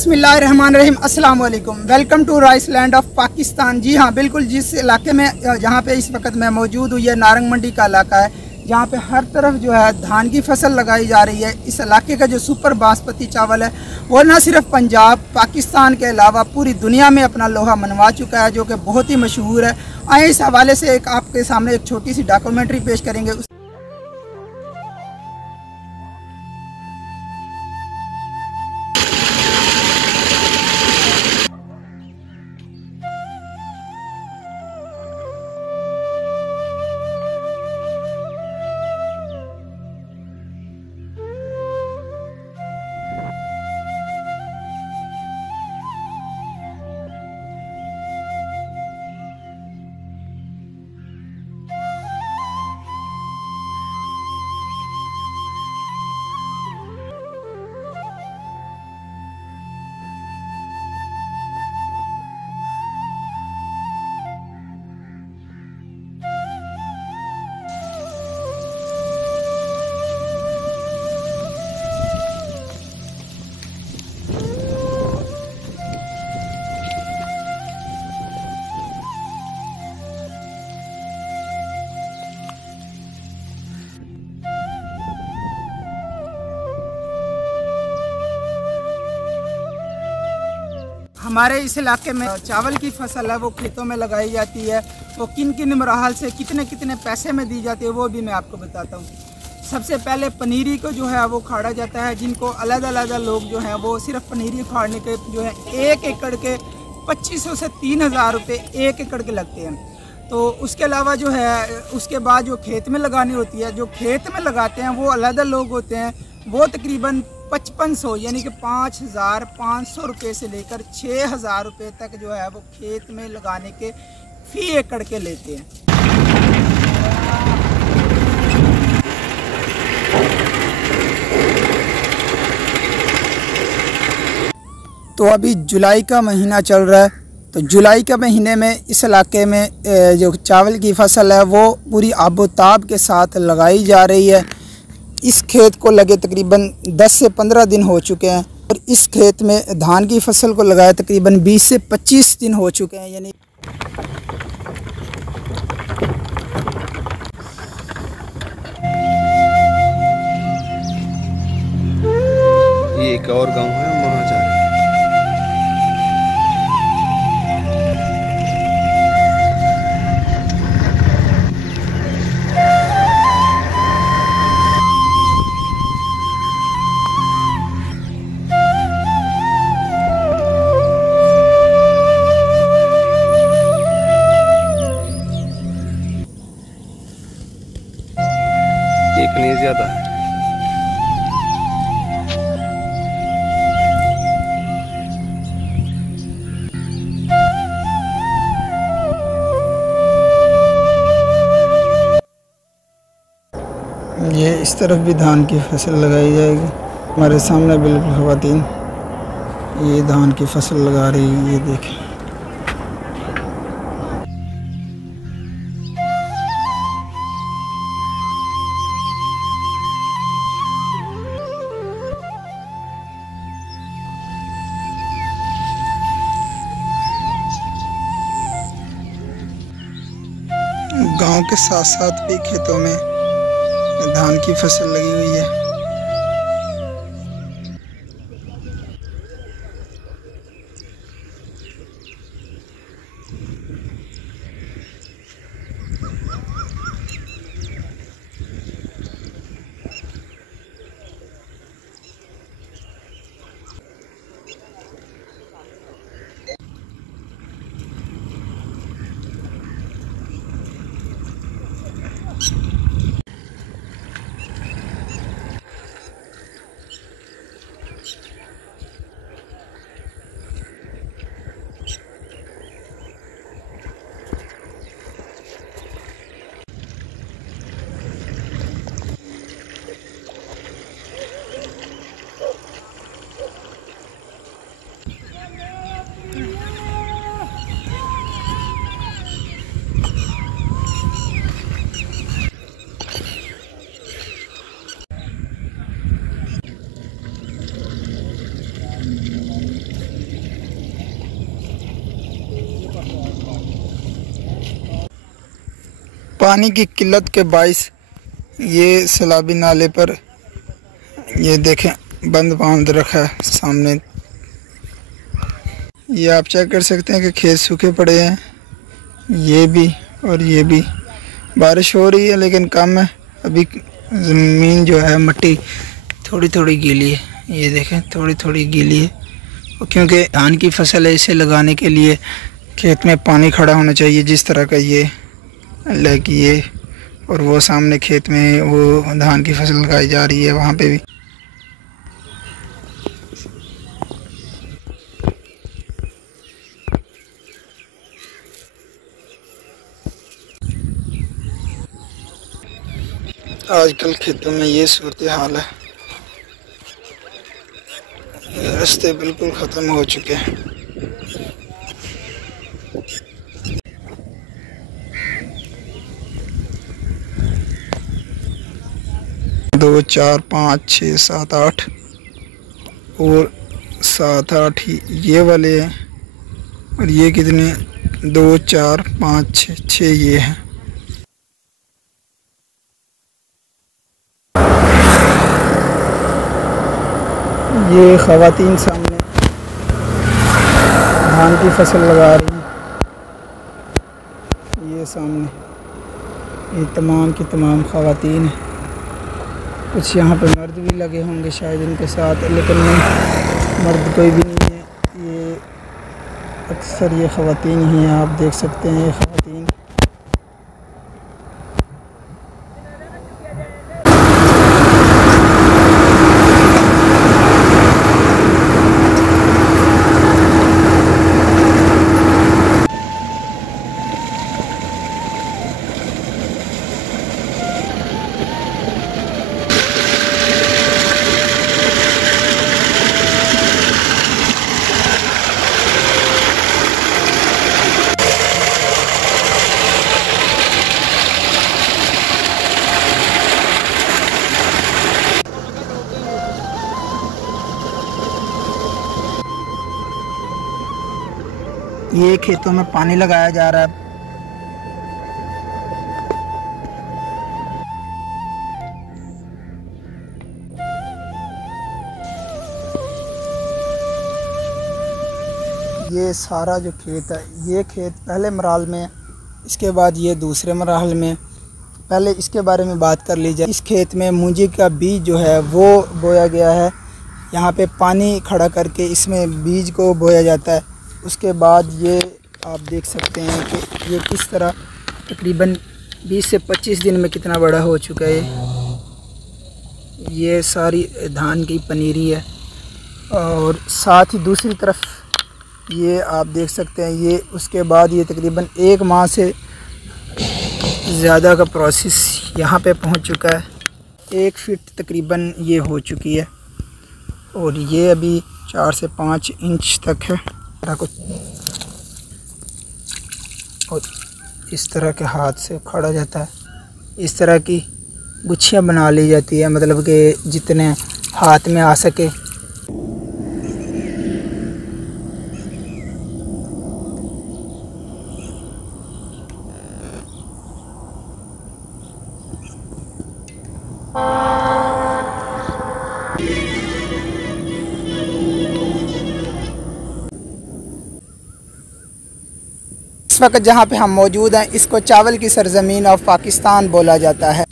बिस्मिल्लाहिर्रहमानिर्रहीम, अस्सलाम वालेकुम। Welcome to rice land of Pakistan. जी हाँ, बिल्कुल जिस इलाके में जहाँ पे इस वक्त मैं मौजूद हूँ, ये नारंग मंडी का इलाका है, जहाँ पे हर तरफ जो है धान की फसल लगाई जा रही है। इस इलाके का जो सुपर बासमती चावल है वो न सिर्फ पंजाब पाकिस्तान के अलावा पूरी दुनिया में अपना लोहा मनवा चुका है, जो कि बहुत ही मशहूर है। आए इस हवाले से एक आपके सामने एक छोटी सी डॉक्यूमेंट्री पेश करेंगे। हमारे इस इलाके में चावल की फसल है वो खेतों में लगाई जाती है। वो किन किन मराहल से कितने कितने पैसे में दी जाती है वो भी मैं आपको बताता हूँ। सबसे पहले पनीरी को जो है वो खाड़ा जाता है, जिनको अलग अलग लोग जो हैं वो सिर्फ पनीरी खाड़ने के जो है 1 एकड़ के 2500 से 3000 रुपये 1 एकड़ के लगते हैं। तो उसके अलावा जो है उसके बाद जो खेत में लगानी होती है, जो खेत में लगाते हैं वो अलग लोग होते हैं। वो तकरीबन 5500 यानी कि 5500 रुपये से लेकर 6000 रुपये तक जो है वो खेत में लगाने के फी एकड़ के लेते हैं। तो अभी जुलाई का महीना चल रहा है, तो जुलाई के महीने में इस इलाके में जो चावल की फसल है वो पूरी आबोताब के साथ लगाई जा रही है। इस खेत को लगे तकरीबन 10 से 15 दिन हो चुके हैं और इस खेत में धान की फसल को लगाए तकरीबन 20 से 25 दिन हो चुके हैं। यानी ये एक और गांव है, वहाँ जा रहे हैं। एक नहीं ज्यादा है। ये इस तरफ भी धान की फसल लगाई जाएगी। हमारे सामने बिल्कुल ख़वातीन ये धान की फसल लगा रही है, ये देखें। गांव के साथ साथ भी खेतों में धान की फसल लगी हुई है। पानी की किल्लत के बाइस ये सैलाबी नाले पर ये देखें बंद बांध रखा है सामने। ये आप चेक कर सकते हैं कि खेत सूखे पड़े हैं, ये भी और ये भी। बारिश हो रही है लेकिन कम है, अभी ज़मीन जो है मिट्टी थोड़ी थोड़ी गीली है, ये देखें थोड़ी थोड़ी गीली है। क्योंकि धान की फसल है, इसे लगाने के लिए खेत में पानी खड़ा होना चाहिए, जिस तरह का ये लगी है। और वो सामने खेत में वो धान की फसल लगाई जा रही है, वहाँ पे भी। आजकल खेतों में ये सूरत हाल है, रास्ते बिल्कुल ख़त्म हो चुके हैं। दो, चार, पाँच, छः, सात, आठ और 7, 8 ये वाले हैं। और ये कितने, 2, 4, 5, 6 ये हैं। ये ख़वातीन सामने धान की फसल लगा रही हैं। ये सामने ये तमाम की तमाम ख़वातीन हैं। कुछ यहाँ पे मर्द भी लगे होंगे शायद इनके साथ, लेकिन नहीं, मर्द कोई भी नहीं है। ये अक्सर ये ख़वातीन ही हैं, आप देख सकते हैं ये ख़वातीन। ये खेतों में पानी लगाया जा रहा है। ये सारा जो खेत है, ये खेत पहले मराल में, इसके बाद ये दूसरे मराहल में। पहले इसके बारे में बात कर ली जाए। इस खेत में मूंजी का बीज जो है वो बोया गया है। यहाँ पे पानी खड़ा करके इसमें बीज को बोया जाता है। उसके बाद ये आप देख सकते हैं कि ये किस तरह तकरीबन 20 से 25 दिन में कितना बड़ा हो चुका है। ये सारी धान की पनीरी है। और साथ ही दूसरी तरफ ये आप देख सकते हैं, ये उसके बाद ये तकरीबन 1 माह से ज़्यादा का प्रोसेस यहाँ पे पहुँच चुका है। 1 फीट तकरीबन ये हो चुकी है। और ये अभी 4 से 5 इंच तक है कुछ। और इस तरह के हाथ से उखाड़ा जाता है। इस तरह की गुच्छियाँ बना ली जाती है, मतलब कि जितने हाथ में आ सके। इस वक्त जहाँ पे हम मौजूद हैं, इसको चावल की सरजमीन ऑफ पाकिस्तान बोला जाता है।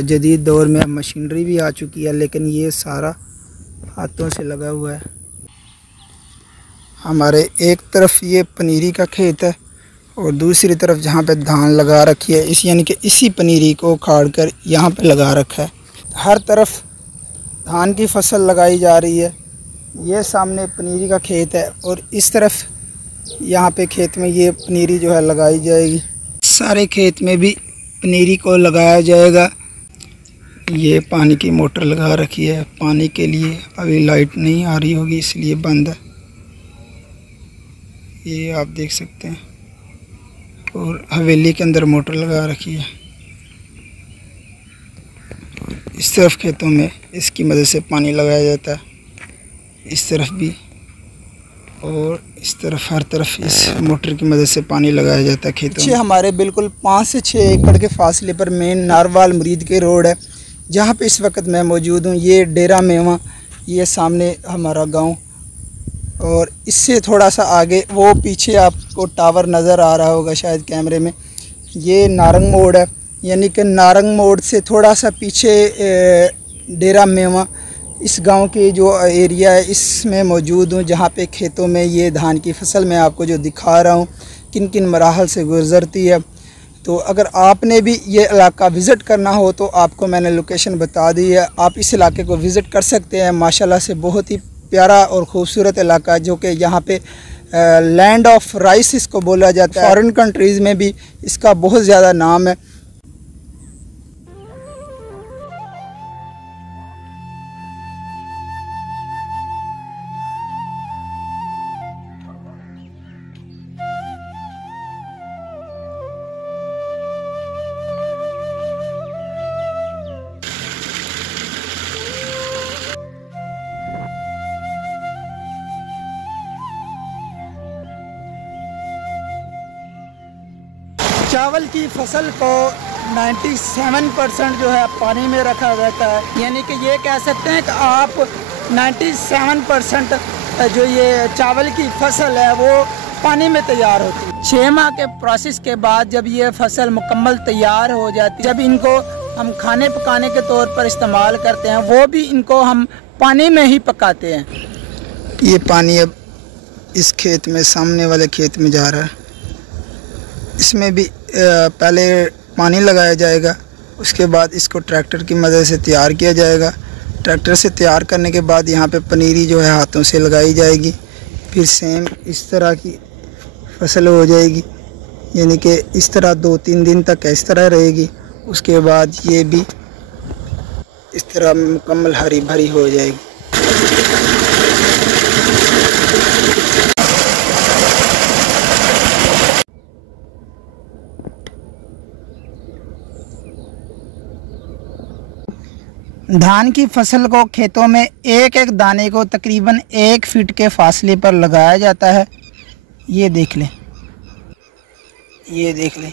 जदीद दौर में मशीनरी भी आ चुकी है, लेकिन ये सारा हाथों से लगा हुआ है। हमारे एक तरफ ये पनीरी का खेत है और दूसरी तरफ जहाँ पे धान लगा रखी है, इस यानी कि इसी पनीरी को उखाड़ कर यहाँ पे लगा रखा है। हर तरफ धान की फसल लगाई जा रही है। ये सामने पनीरी का खेत है और इस तरफ यहाँ पे खेत में ये पनीरी जो है लगाई जाएगी। सारे खेत में भी पनीरी को लगाया जाएगा। ये पानी की मोटर लगा रखी है पानी के लिए। अभी लाइट नहीं आ रही होगी इसलिए बंद है, ये आप देख सकते हैं। और हवेली के अंदर मोटर लगा रखी है। इस तरफ खेतों में इसकी मदद से पानी लगाया जाता है। इस तरफ भी और इस तरफ हर तरफ इस मोटर की मदद से पानी लगाया जाता है खेतों में। हमारे बिल्कुल 5 से 6 एकड़ के फासले पर मेन नारवाल मुरीद के रोड है, जहाँ पे इस वक्त मैं मौजूद हूँ। ये डेरा मेवा, ये सामने हमारा गांव, और इससे थोड़ा सा आगे वो पीछे आपको टावर नज़र आ रहा होगा शायद कैमरे में, ये नारंग मोड़ है। यानी कि नारंग मोड़ से थोड़ा सा पीछे डेरा मेवा, इस गांव के जो एरिया है इसमें मौजूद हूँ, जहाँ पे खेतों में ये धान की फसल मैं आपको जो दिखा रहा हूँ किन किन मराहल से गुज़रती है। तो अगर आपने भी ये इलाका विज़िट करना हो तो आपको मैंने लोकेशन बता दी है, आप इस इलाके को विज़िट कर सकते हैं। माशाल्लाह से बहुत ही प्यारा और ख़ूबसूरत इलाका, जो कि यहाँ पे लैंड ऑफ राइस इसको बोला जाता है। फॉरेन कंट्रीज़ में भी इसका बहुत ज़्यादा नाम है। चावल की फसल को 97% जो है पानी में रखा जाता है। यानी कि ये कह सकते हैं कि आप 97% जो ये चावल की फसल है वो पानी में तैयार होती है। 6 माह के प्रोसेस के बाद जब ये फसल मुकम्मल तैयार हो जाती है, जब इनको हम खाने पकाने के तौर पर इस्तेमाल करते हैं, वो भी इनको हम पानी में ही पकाते हैं। ये पानी अब इस खेत में, सामने वाले खेत में जा रहा है। इसमें भी पहले पानी लगाया जाएगा, उसके बाद इसको ट्रैक्टर की मदद से तैयार किया जाएगा। ट्रैक्टर से तैयार करने के बाद यहाँ पे पनीरी जो है हाथों से लगाई जाएगी। फिर सेम इस तरह की फसल हो जाएगी, यानी कि इस तरह 2-3 दिन तक इस तरह रहेगी। उसके बाद ये भी इस तरह मुकम्मल हरी भरी हो जाएगी। धान की फसल को खेतों में एक एक दाने को तकरीबन 1 फीट के फासले पर लगाया जाता है। ये देख लें, ये देख लें,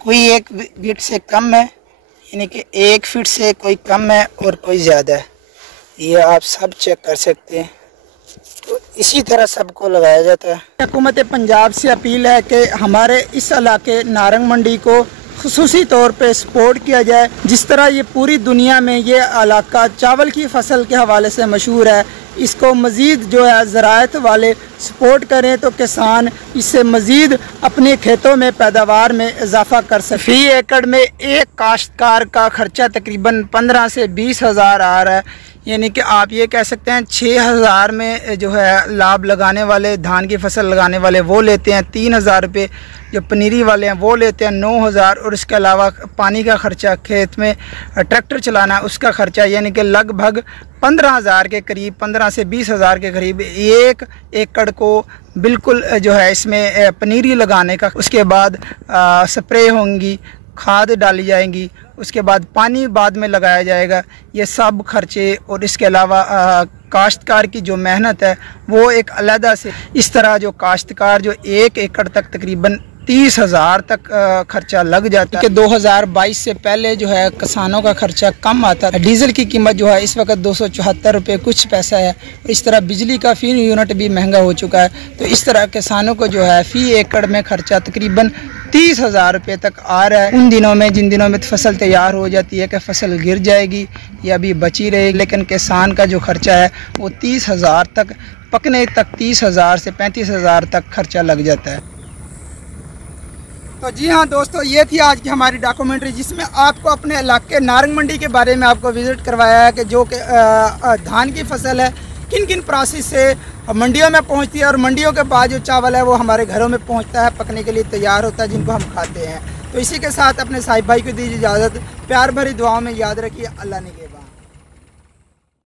कोई 1 फीट से कम है, यानी कि 1 फीट से कोई कम है और कोई ज़्यादा है। ये आप सब चेक कर सकते हैं। तो इसी तरह सबको लगाया जाता है। हुकूमत पंजाब से अपील है कि हमारे इस इलाके नारंग मंडी को खुसूसी तौर पे सपोर्ट किया जाए। जिस तरह ये पूरी दुनिया में ये इलाका चावल की फसल के हवाले से मशहूर है, इसको मज़ीद जो है ज़राअत वाले सपोर्ट करें तो किसान इससे मज़ीद अपने खेतों में पैदावार में इजाफ़ा कर सके। फी एकड़ में एक काश्तकार का ख़र्चा तकरीबन 15 से 20 हज़ार आ रहा है। यानी कि आप ये कह सकते हैं 6,000 में जो है लाभ लगाने वाले, धान की फसल लगाने वाले वो लेते हैं 3,000 रुपये, जो पनीरी वाले हैं वो लेते हैं 9,000, और इसके अलावा पानी का ख़र्चा, खेत में ट्रैक्टर चलाना उसका ख़र्चा, यानी कि लगभग 15,000 के करीब, 15 से 20 हज़ार के करीब 1 एकड़ को बिल्कुल जो है इसमें पनीरी लगाने का। उसके बाद स्प्रे होंगी, खाद डाली जाएंगी, उसके बाद पानी बाद में लगाया जाएगा। ये सब खर्चे और इसके अलावा काश्तकार की जो मेहनत है वो एक अलहदा से। इस तरह जो काश्तकार जो 1 एकड़ तक तकरीबन 30,000 तक खर्चा लग जाता है कि 2022 से पहले जो है किसानों का खर्चा कम आता था। डीजल की कीमत जो है इस वक्त 274 रुपये कुछ पैसा है। इस तरह बिजली का फ़ी यूनिट भी महंगा हो चुका है। तो इस तरह किसानों को जो है फ़ी एकड़ में खर्चा तकरीबन 30,000 रुपये तक आ रहा है। उन दिनों में, जिन दिनों में फसल तैयार हो जाती है कि फसल गिर जाएगी या अभी बची रहेगी, लेकिन किसान का जो खर्चा है वो 30,000 तक, पकने तक 30,000 से 35,000 तक खर्चा लग जाता है। तो जी हाँ दोस्तों, ये थी आज की हमारी डॉक्यूमेंट्री, जिसमें आपको अपने इलाके नारंग मंडी के बारे में आपको विज़िट करवाया है कि जो कि धान की फसल है किन किन प्रोसेस से मंडियों में पहुंचती है, और मंडियों के बाद जो चावल है वो हमारे घरों में पहुंचता है, पकने के लिए तैयार होता है, जिनको हम खाते हैं। तो इसी के साथ अपने साहिब भाई को दीजिए इजाज़त। प्यार भरी दुआओं में याद रखिए। अल्लाह ने